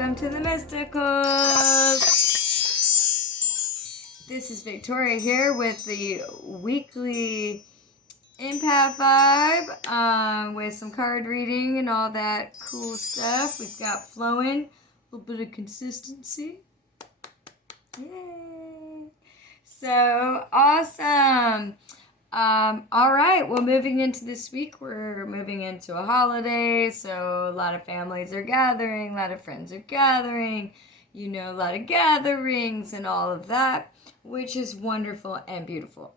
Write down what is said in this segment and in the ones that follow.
welcome to the MystiCOOLS. This is Victoria here with the weekly empath vibe, with some card reading and all that cool stuff. We've got flowing, a little bit of consistency. Yay! So awesome. All right, well, moving into this week, we're moving into a holiday, so a lot of families are gathering, a lot of friends are gathering, a lot of gatherings and all of that, which is wonderful and beautiful.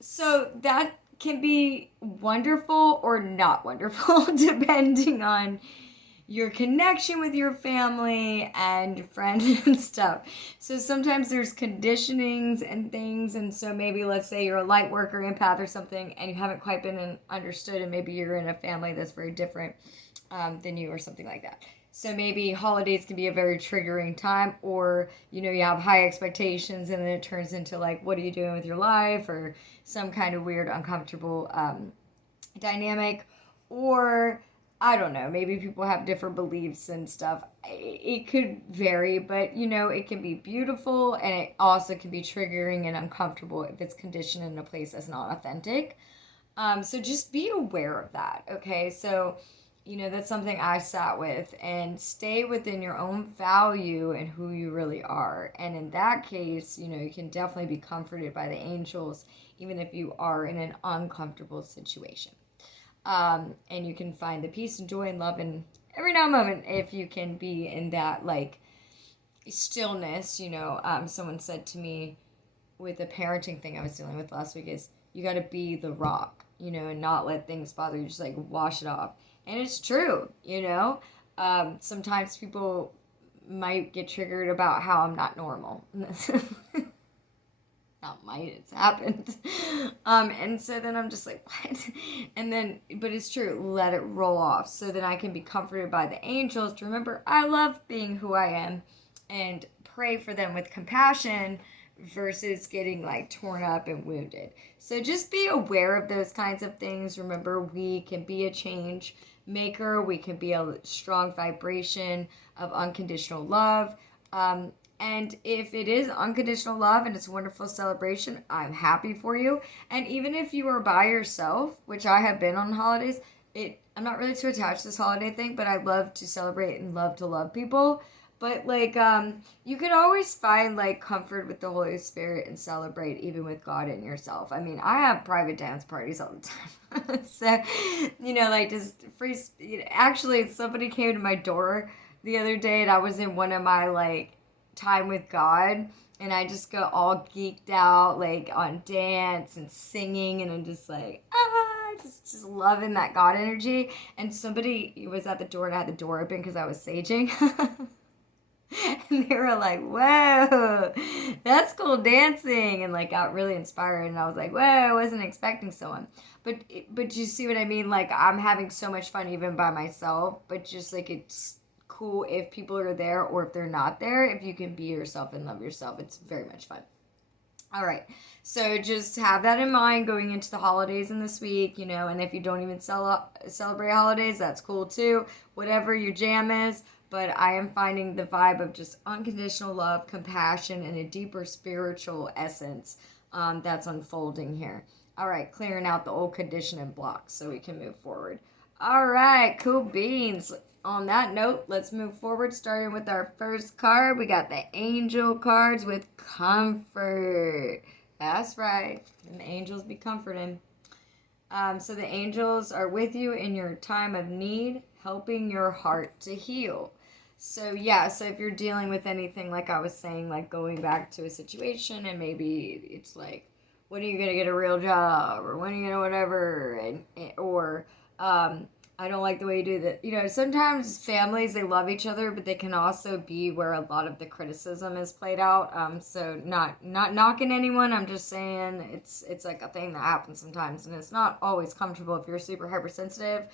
So that can be wonderful or not wonderful, depending on your connection with your family and friends and stuff. So sometimes there's conditionings and things, and so maybe let's say you're a light worker, empath or something, and you haven't quite been understood, and maybe you're in a family that's very different than you or something like that. So maybe holidays can be a very triggering time, or you have high expectations and then it turns into like, what are you doing with your life, or some kind of weird, uncomfortable dynamic, or I don't know, maybe people have different beliefs and stuff. It could vary, but it can be beautiful, and it also can be triggering and uncomfortable if it's conditioned in a place that's not authentic. So just be aware of that, okay? So, that's something I sat with, and stay within your own value and who you really are. And in that case, you can definitely be comforted by the angels, even if you are in an uncomfortable situation. And you can find the peace and joy and love in every now and moment if you can be in that like stillness. Someone said to me with the parenting thing I was dealing with last week is you got to be the rock, and not let things bother you, just like wash it off. And it's true. Sometimes people might get triggered about how I'm not normal. Not might, it's happened. And so then I'm just like, what? And then, but it's true, let it roll off so that I can be comforted by the angels to remember I love being who I am, and pray for them with compassion versus getting like torn up and wounded. So just be aware of those kinds of things. Remember, we can be a change maker. We can be a strong vibration of unconditional love. And if it is unconditional love and it's a wonderful celebration, I'm happy for you. And even if you are by yourself, which I have been on holidays, I'm not really too attached to this holiday thing, but I love to celebrate and love to love people. But like, you can always find like comfort with the Holy Spirit and celebrate even with God and yourself. I mean, I have private dance parties all the time. So, like just free. Actually, somebody came to my door the other day, and I was in one of my like time with God, and I just go all geeked out like on dance and singing, and I'm just like just loving that God energy. And somebody was at the door, and I had the door open because I was saging. And they were like, whoa, that's cool dancing, and like got really inspired, and I was like, whoa, I wasn't expecting someone. But you see what I mean? Like, I'm having so much fun even by myself, but just like it's cool if people are there, or if they're not there, if you can be yourself and love yourself. It's very much fun. All right, so just have that in mind going into the holidays in this week, and if you don't even celebrate holidays, that's cool too, whatever your jam is. But I am finding the vibe of just unconditional love, compassion, and a deeper spiritual essence that's unfolding here. All right, clearing out the old conditioning blocks so we can move forward. All right, cool beans. On that note, let's move forward, starting with our first card. We got the angel cards with comfort. That's right. And the angels be comforting. So the angels are with you in your time of need, helping your heart to heal. So so if you're dealing with anything, like I was saying, like going back to a situation, and maybe it's like, when are you going to get a real job, or when are you going to whatever, or I don't like the way you do that. Sometimes families, they love each other, but they can also be where a lot of the criticism is played out. So not knocking anyone. I'm just saying it's like a thing that happens sometimes, and it's not always comfortable if you're super hypersensitive,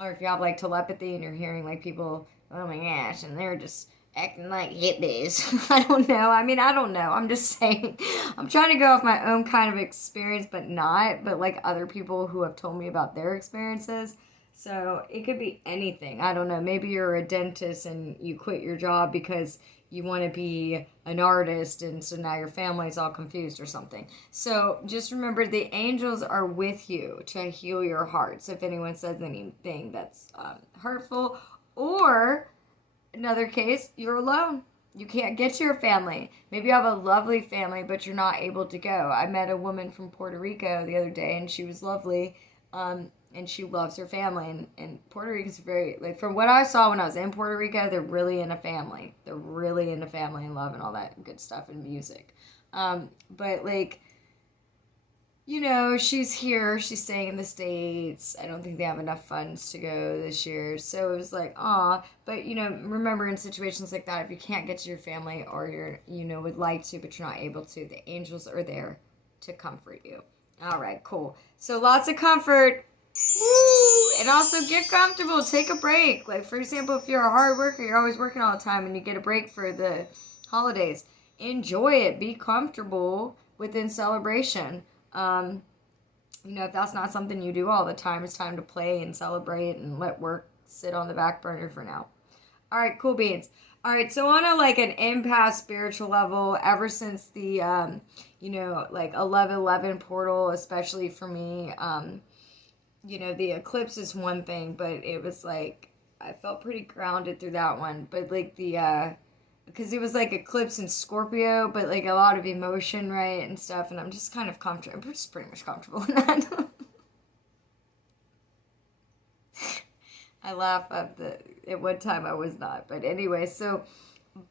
or if you have like telepathy and you're hearing like people, oh my gosh, and they're just acting like hippies. I don't know. I don't know. I'm just saying. I'm trying to go off my own kind of experience, but like other people who have told me about their experiences. So it could be anything. I don't know. Maybe you're a dentist and you quit your job because you want to be an artist, and so now your family's all confused or something. So just remember, the angels are with you to heal your heart. So if anyone says anything that's hurtful, or another case, you're alone. You can't get to your family. Maybe you have a lovely family, but you're not able to go. I met a woman from Puerto Rico the other day, and she was lovely. And she loves her family. And Puerto Rico is very, like, from what I saw when I was in Puerto Rico, they're really in a family. They're really into family and love and all that good stuff and music. But, like, you know, she's here. She's staying in the States. I don't think they have enough funds to go this year. So it was like, aw. But, you know, remember, in situations like that, if you can't get to your family, or you're, you know, would like to, but you're not able to, the angels are there to comfort you. All right, cool. So lots of comfort. Woo! And also get comfortable. Take a break. Like, for example, if you're a hard worker, you're always working all the time, and you get a break for the holidays, enjoy it. Be comfortable within celebration. You know, if that's not something you do all the time, it's time to play and celebrate and let work sit on the back burner for now. All right, cool beans. All right, so on a, like, an empath spiritual level, ever since the, you know, like 11/11 portal, especially for me, you know, the eclipse is one thing, but it was like, I felt pretty grounded through that one. But, like, because it was like eclipse in Scorpio, but like a lot of emotion, right, and stuff, and I'm just kind of comfortable. I'm just pretty much comfortable in that. I laugh at one time I was not, but anyway, so,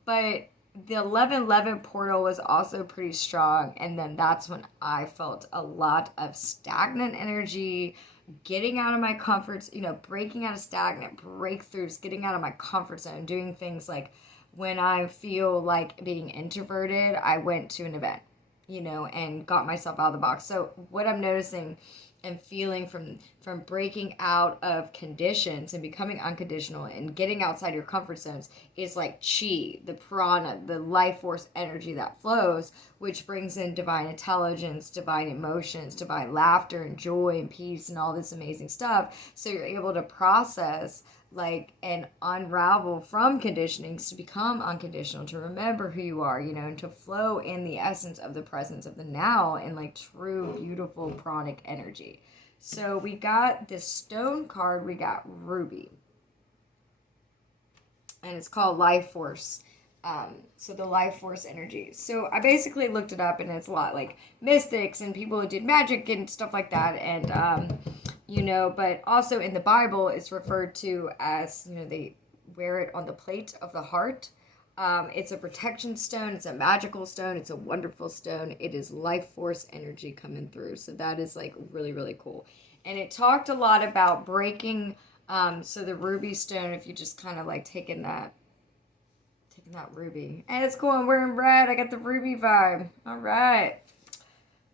but the 11/11 portal was also pretty strong, and then that's when I felt a lot of stagnant energy, getting out of my comforts, you know, breaking out of stagnant breakthroughs, getting out of my comfort zone, doing things like, when I feel like being introverted, I went to an event, you know, and got myself out of the box. So what I'm noticing and feeling from breaking out of conditions and becoming unconditional and getting outside your comfort zones is like chi, the prana, the life force energy that flows, which brings in divine intelligence, divine emotions, divine laughter and joy and peace and all this amazing stuff. So you're able to process, like, and unravel from conditionings to become unconditional, to remember who you are, you know, and to flow in the essence of the presence of the now in, like, true, beautiful pranic energy. So we got this stone card, we got Ruby, and it's called Life Force. So the life force energy. So I basically looked it up, and it's a lot like mystics and people who did magic and stuff like that. And, you know, but also in the Bible, it's referred to as, you know, they wear it on the plate of the heart. It's a protection stone. It's a magical stone. It's a wonderful stone. It is life force energy coming through. So that is, like, really, really cool. And it talked a lot about breaking, so the ruby stone, if you just kind of like taking that ruby. And it's cool. I'm wearing red. I got the ruby vibe. All right.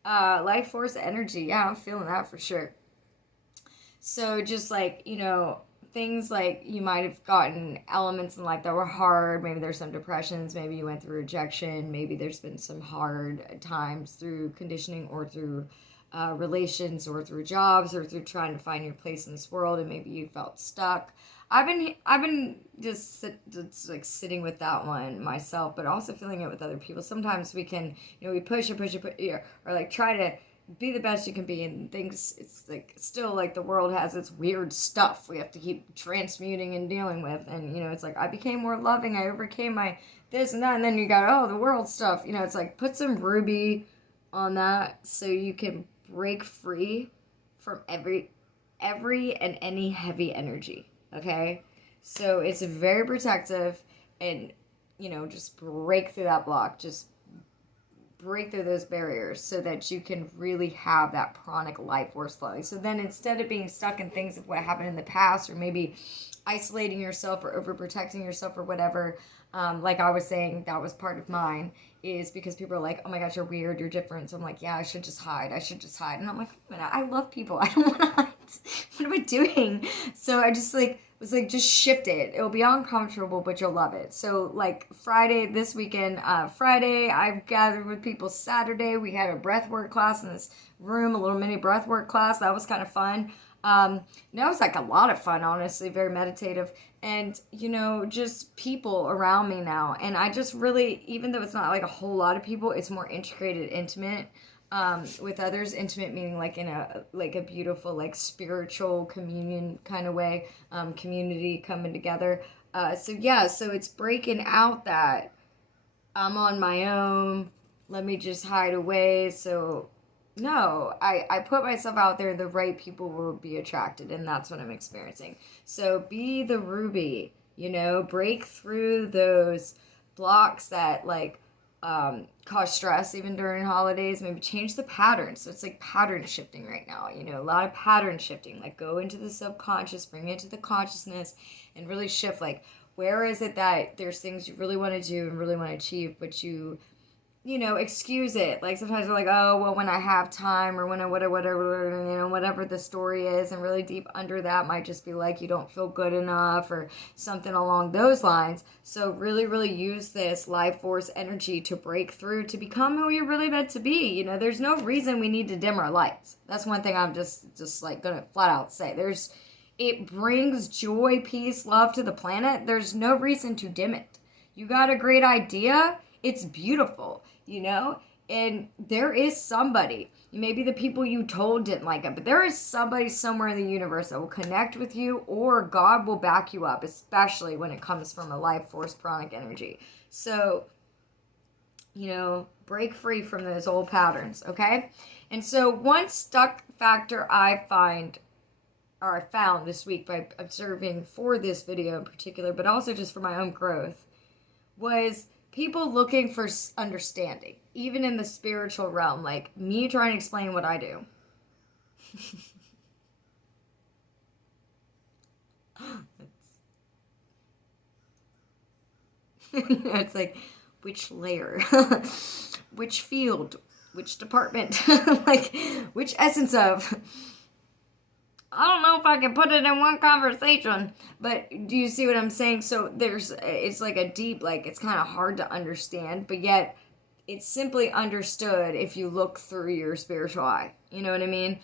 Life force energy. Yeah, I'm feeling that for sure. So just, like, you know, things like you might have gotten elements in life that were hard. Maybe there's some depressions. Maybe you went through rejection. Maybe there's been some hard times through conditioning or through relations or through jobs or through trying to find your place in this world, and maybe you felt stuck. I've been just like sitting with that one myself, but also feeling it with other people. Sometimes we can, you know, we push or like try to be the best you can be, and things, it's like still like the world has its weird stuff we have to keep transmuting and dealing with. And, you know, it's like I became more loving, I overcame my this and that, and then you got, oh, the world stuff, you know. It's like put some ruby on that so you can break free from every and any heavy energy. Okay, so it's very protective, and, you know, just break through that block, just break through those barriers so that you can really have that pranic life force flowing. So then, instead of being stuck in things of what happened in the past, or maybe isolating yourself or overprotecting yourself or whatever, like I was saying, that was part of mine, is because people are like, oh my gosh, you're weird, you're different. So I'm like, yeah, I should just hide. And I'm like, wait a minute, I love people. I don't want to hide. What am I doing? So I just like was like, just shift it. It'll be uncomfortable, but you'll love it. So like Friday, this weekend, Friday, I've gathered with people. Saturday, we had a breathwork class in this room, a little mini breathwork class. That was kind of fun. That was like a lot of fun, honestly, very meditative. And, you know, just people around me now. And I just really, even though it's not like a whole lot of people, it's more integrated, intimate. With others, intimate meaning like in a beautiful like spiritual communion kind of way, community coming together. So it's breaking out that I'm on my own, let me just hide away. So no, I put myself out there, the right people will be attracted, and that's what I'm experiencing. So be the Ruby, you know, break through those blocks that like cause stress even during holidays. Maybe change the pattern. So it's like pattern shifting right now, you know, a lot of pattern shifting. Like go into the subconscious, bring it to the consciousness, and really shift. Like where is it that there's things you really want to do and really want to achieve, but you know, excuse it. Like sometimes we're like, oh, well, when I have time, or when I whatever, you know, whatever the story is, and really deep under that might just be like you don't feel good enough or something along those lines. So really, really use this life force energy to break through, to become who you're really meant to be. You know, there's no reason we need to dim our lights. That's one thing I'm just like gonna flat out say. It brings joy, peace, love to the planet. There's no reason to dim it. You got a great idea. It's beautiful, you know? And there is somebody, maybe the people you told didn't like it, but there is somebody somewhere in the universe that will connect with you, or God will back you up, especially when it comes from a life force pranic energy. So, you know, break free from those old patterns, okay? And so one stuck factor I found this week by observing for this video in particular, but also just for my own growth, was people looking for understanding, even in the spiritual realm, like me trying to explain what I do. It's like, which layer, which field, which department, like, which essence of. I don't know if I can put it in one conversation, but do you see what I'm saying? So it's like a deep, like it's kind of hard to understand, but yet it's simply understood if you look through your spiritual eye. You know what I mean?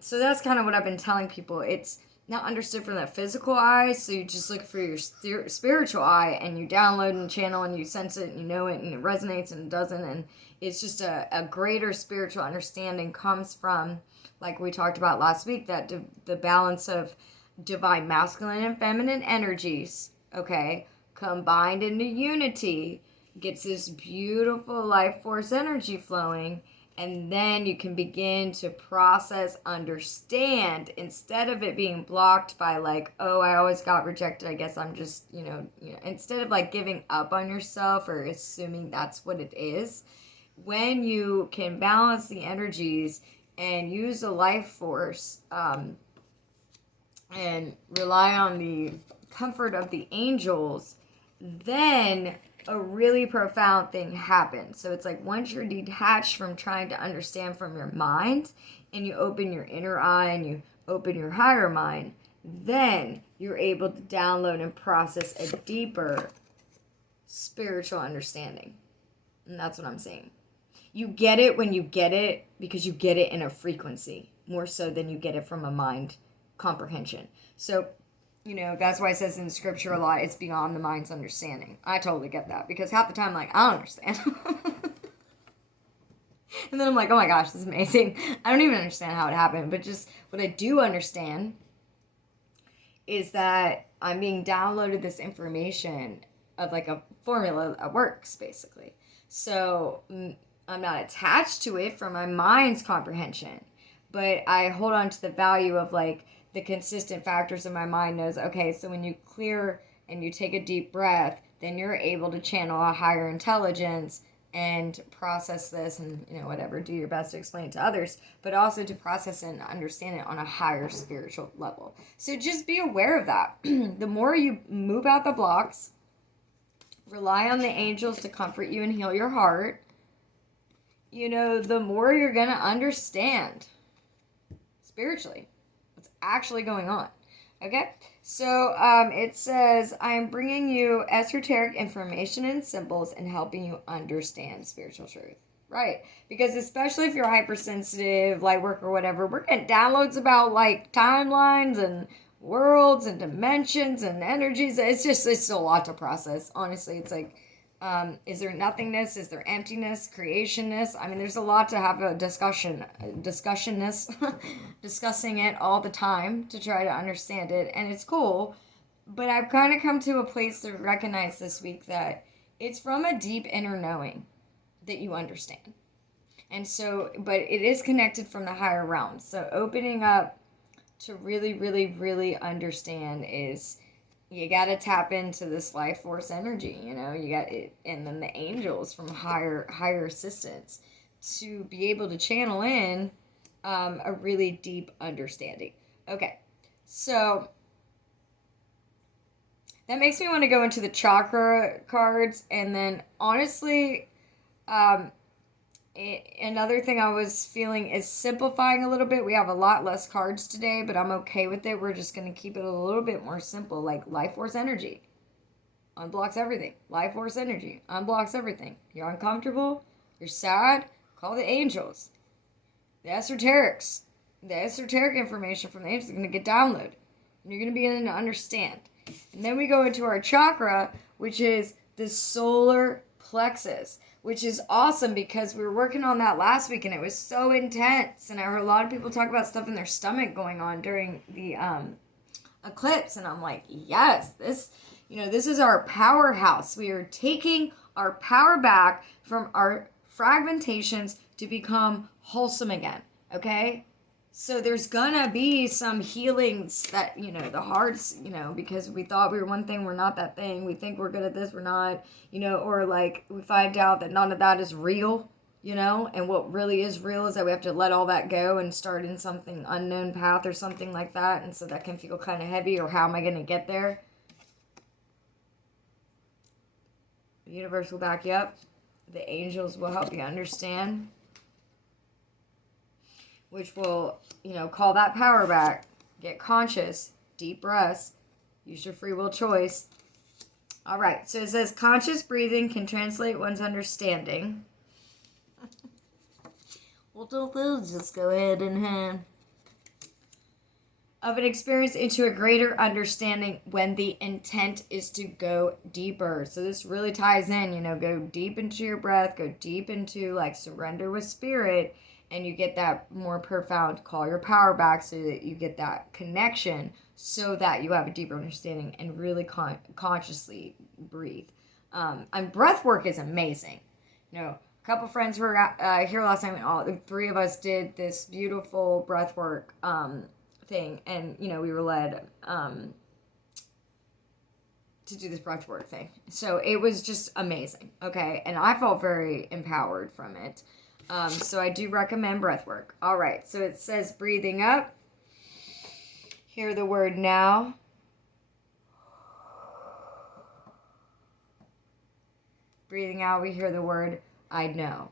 So that's kind of what I've been telling people. It's not understood from the physical eye, so you just look through your spiritual eye, and you download and channel, and you sense it, and you know it, and it resonates, and it doesn't, and it's just a greater spiritual understanding comes from, like we talked about last week, that the balance of divine masculine and feminine energies, okay, combined into unity, gets this beautiful life force energy flowing, and then you can begin to process, understand, instead of it being blocked by like, oh, I always got rejected, I guess I'm just, you know, instead of like giving up on yourself or assuming that's what it is. When you can balance the energies and use the life force, and rely on the comfort of the angels, then a really profound thing happens. So it's like once you're detached from trying to understand from your mind, and you open your inner eye and you open your higher mind, then you're able to download and process a deeper spiritual understanding. And that's what I'm saying. You get it when you get it, because you get it in a frequency more so than you get it from a mind comprehension. So, you know, that's why it says in the scripture a lot, it's beyond the mind's understanding. I totally get that, because half the time, like, I don't understand. And then I'm like, oh my gosh, this is amazing. I don't even understand how it happened, but just what I do understand is that I'm being downloaded this information of like a formula that works, basically. So I'm not attached to it from my mind's comprehension, but I hold on to the value of like the consistent factors in my mind knows, okay, so when you clear and you take a deep breath, then you're able to channel a higher intelligence and process this and, you know, whatever, do your best to explain it to others, but also to process and understand it on a higher spiritual level. So just be aware of that. The more you move out the blocks, rely on the angels to comfort you and heal your heart, you know, the more you're going to understand spiritually What's actually going on. Okay, so it says, I am bringing you esoteric information and symbols and helping you understand spiritual truth. Right, because especially if you're hypersensitive, light work or whatever, we're getting downloads about like timelines and worlds and dimensions and energies. It's a lot to process. Honestly, it's like, is there nothingness? Is there emptiness? Creationness? I mean, there's a lot to have a discussion, discussing it all the time to try to understand it, and it's cool. But I've kind of come to a place to recognize this week that it's from a deep inner knowing that you understand. And so, but it is connected from the higher realms. So opening up to really, really, really understand is, you got to tap into this life force energy, you know, you got it, and then the angels from higher assistance to be able to channel in a really deep understanding. Okay, so that makes me want to go into the chakra cards, and then honestly, another thing I was feeling is simplifying a little bit. We have a lot less cards today, but I'm okay with it. We're just going to keep it a little bit more simple, like life force energy unblocks everything. Life force energy unblocks everything. You're uncomfortable, you're sad, call the angels. The esoteric information from the angels is going to get downloaded, and you're going to be able to understand. And then we go into our chakra, which is the solar plexus, which is awesome because we were working on that last week and it was so intense. And I heard a lot of people talk about stuff in their stomach going on during the eclipse. And I'm like, yes, this is our powerhouse. We are taking our power back from our fragmentations to become wholesome again. Okay? So there's gonna be some healings that, the hearts, because we thought we were one thing, we're not that thing. We think we're good at this, we're not, or like we find out that none of that is real, and what really is real is that we have to let all that go and start in something unknown path or something like that. And so that can feel kind of heavy, or how am I going to get there? The universe will back you up. The angels will help you understand, which will, call that power back, get conscious, deep breaths, use your free will choice. All right, so it says conscious breathing can translate one's understanding. Well, don't those just go hand in hand? Of an experience into a greater understanding when the intent is to go deeper. So this really ties in, go deep into your breath, go deep into like surrender with spirit, and you get that more profound call your power back so that you get that connection so that you have a deeper understanding and really consciously breathe. And breath work is amazing. A couple friends were here last time, and all the three of us did this beautiful breath work thing, and we were led to do this breath work thing. So it was just amazing, okay? And I felt very empowered from it. So I do recommend breath work. All right, so it says breathing up. Hear the word now. Breathing out, we hear the word I know.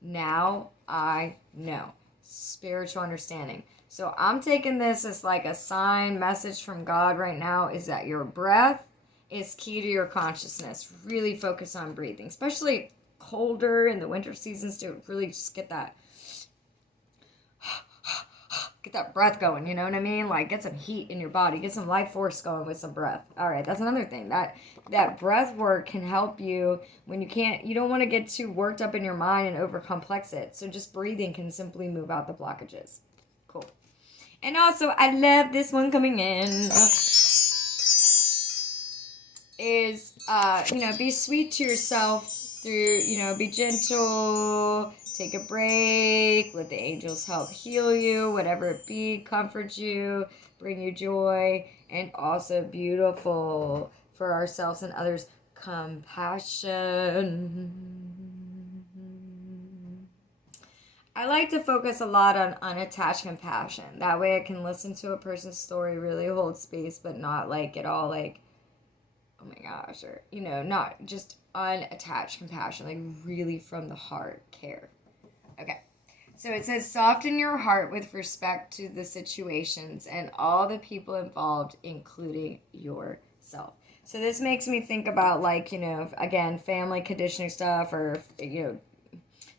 Now I know. Spiritual understanding. So I'm taking this as like a sign message from God right now, is that your breath is key to your consciousness. Really focus on breathing, especially colder in the winter seasons, to really just get that breath going, you know what I mean? Like get some heat in your body, get some life force going with some breath. All right, that's another thing. That breath work can help you when you don't want to get too worked up in your mind and over complex it. So just breathing can simply move out the blockages. Cool. And also, I love this one coming in. Is be sweet to yourself through, be gentle, take a break, let the angels help heal you, whatever it be, comfort you, bring you joy, and also beautiful for ourselves and others, compassion. I like to focus a lot on unattached compassion. That way I can listen to a person's story, really hold space, but not like get all like, oh my gosh, or, not just unattached compassion, like really from the heart care. Okay, So it says, soften your heart with respect to the situations and all the people involved, including yourself. So this makes me think about, like, you know, again, family conditioning stuff, or, you know,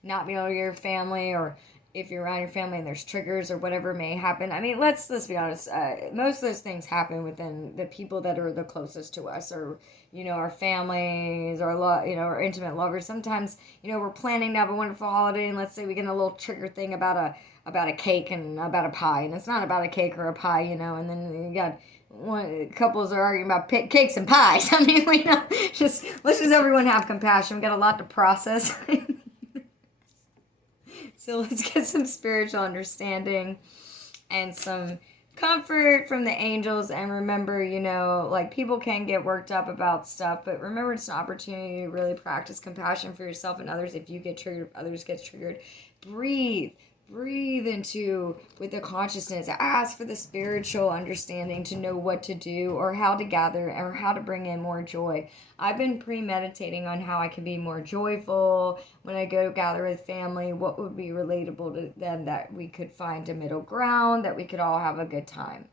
not being able to your family, or if you're around your family and there's triggers or whatever may happen. I mean, let's be honest. Most of those things happen within the people that are the closest to us, or, you know, our families, or you know, our intimate lovers. Sometimes, you know, we're planning to have a wonderful holiday, and let's say we get a little trigger thing about a cake and about a pie, and it's not about a cake or a pie, you know, and then you got couples are arguing about cakes and pies. I mean, you know, let's just everyone have compassion. We got a lot to process. So let's get some spiritual understanding and some comfort from the angels. And remember, you know, like, people can get worked up about stuff, but remember, it's an opportunity to really practice compassion for yourself and others. If you get triggered, if others get triggered, breathe into with the consciousness. Ask for the spiritual understanding to know what to do, or how to gather, or how to bring in more joy. I've been premeditating on how I can be more joyful when I go gather with family. What would be relatable to them, that we could find a middle ground, that we could all have a good time.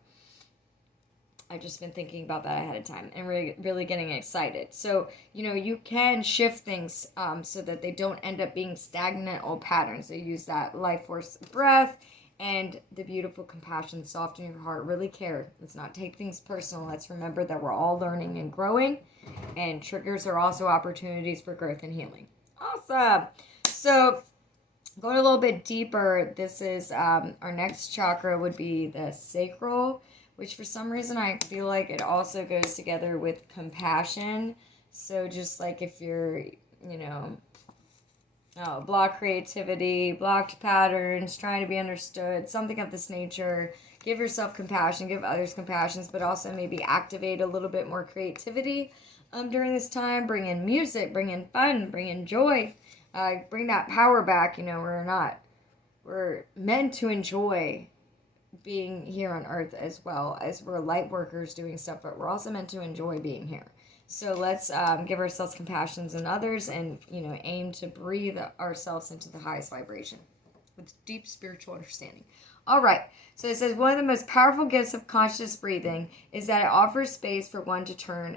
I've just been thinking about that ahead of time and really getting excited. So, you know, you can shift things so that they don't end up being stagnant old patterns. So use that life force breath and the beautiful compassion, soften your heart, really care. Let's not take things personal. Let's remember that we're all learning and growing, and triggers are also opportunities for growth and healing. Awesome. So going a little bit deeper, this is our next chakra would be the sacral, which for some reason I feel like it also goes together with compassion. So just like if you're, you know, blocked creativity, blocked patterns, trying to be understood, something of this nature, give yourself compassion, give others compassion, but also maybe activate a little bit more creativity during this time. Bring in music, bring in fun, bring in joy, bring that power back. You know, we're meant to enjoy being here on earth, as well as we're light workers doing stuff, but we're also meant to enjoy being here. So let's give ourselves compassions and others, and, you know, aim to breathe ourselves into the highest vibration with deep spiritual understanding. All right. So it says, one of the most powerful gifts of conscious breathing is that it offers space for one to turn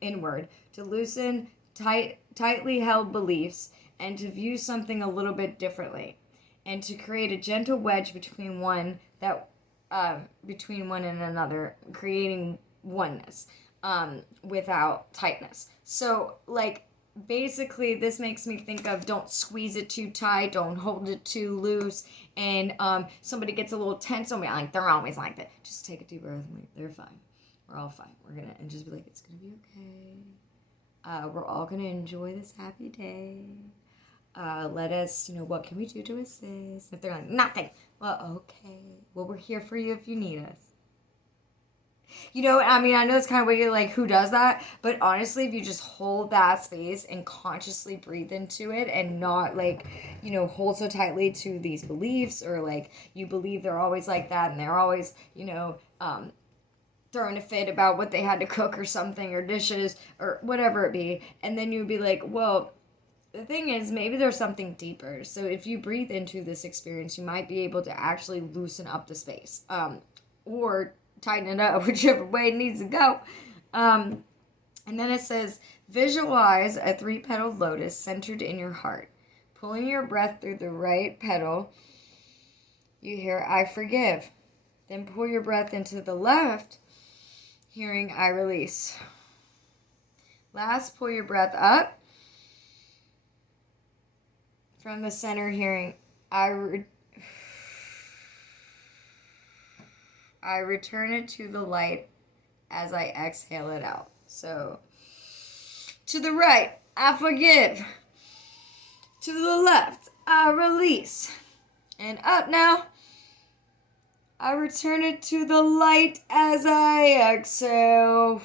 inward, to loosen tightly held beliefs, and to view something a little bit differently, and to create a gentle wedge between one and another, creating oneness without tightness. So, like, basically this makes me think of, don't squeeze it too tight, don't hold it too loose, and somebody gets a little tense on me, like, they're always like that. Just take a deep breath and wait. They're fine. We're all fine. And just be like, it's gonna be okay. We're all gonna enjoy this happy day. Let us, you know, what can we do to assist? If they're like, nothing. Well, okay. Well, we're here for you if you need us. You know, I mean, I know it's kind of weird, like, who does that? But honestly, if you just hold that space and consciously breathe into it, and not, like, you know, hold so tightly to these beliefs, or, like, you believe they're always like that, and they're always, you know, throwing a fit about what they had to cook or something, or dishes, or whatever it be. And then you'd be like, well, the thing is, maybe there's something deeper. So if you breathe into this experience, you might be able to actually loosen up the space, or tighten it up, whichever way it needs to go. And then it says, visualize a 3-petaled lotus centered in your heart. Pulling your breath through the right petal, you hear, I forgive. Then pull your breath into the left, hearing, I release. Last, pull your breath up from the center, hearing, I return it to the light as I exhale it out. So, to the right, I forgive. To the left, I release. And up now, I return it to the light as I exhale.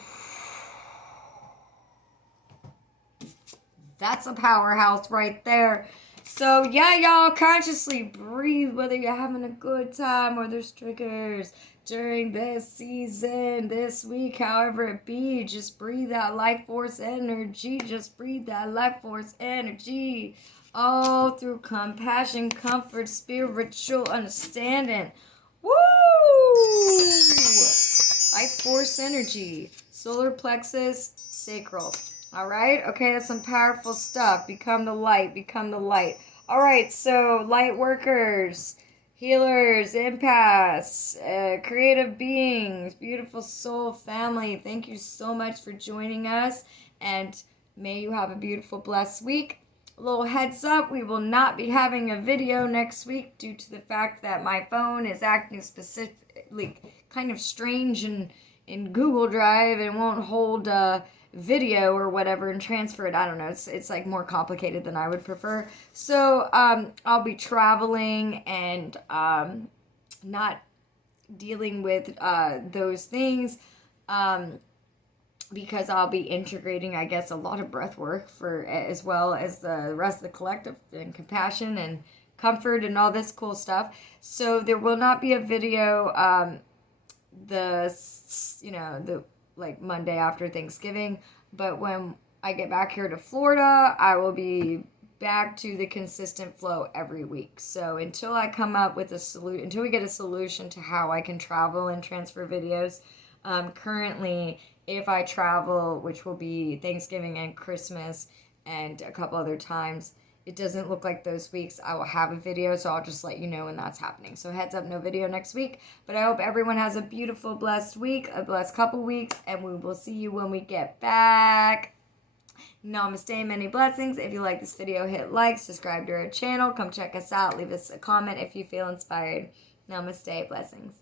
That's a powerhouse right there. So, yeah, y'all, consciously breathe, whether you're having a good time or there's triggers during this season, this week, however it be. Just breathe that life force energy. Just breathe that life force energy. all through compassion, comfort, spiritual understanding. Woo! Life force energy, solar plexus, sacral. All right? Okay, that's some powerful stuff. Become the light, become the light. All right, so light workers, healers, empaths, creative beings, beautiful soul family, thank you so much for joining us, and may you have a beautiful, blessed week. A little heads up, we will not be having a video next week due to the fact that my phone is acting specifically kind of strange in Google Drive and won't hold video or whatever and transfer it. I don't know. It's like more complicated than I would prefer. So I'll be traveling and not dealing with those things. Because I'll be integrating, I guess, a lot of breath work for as well as the rest of the collective and compassion and comfort and all this cool stuff. So there will not be a video the like Monday after Thanksgiving, but when I get back here to Florida, I will be back to the consistent flow every week. So until I come up with until we get a solution to how I can travel and transfer videos, currently, if I travel, which will be Thanksgiving and Christmas and a couple other times, it doesn't look like those weeks I will have a video, so I'll just let you know when that's happening. So heads up, no video next week, but I hope everyone has a beautiful, blessed week, a blessed couple weeks, and we will see you when we get back. Namaste, many blessings. If you like this video, hit like, subscribe to our channel, come check us out, leave us a comment if you feel inspired. Namaste, blessings.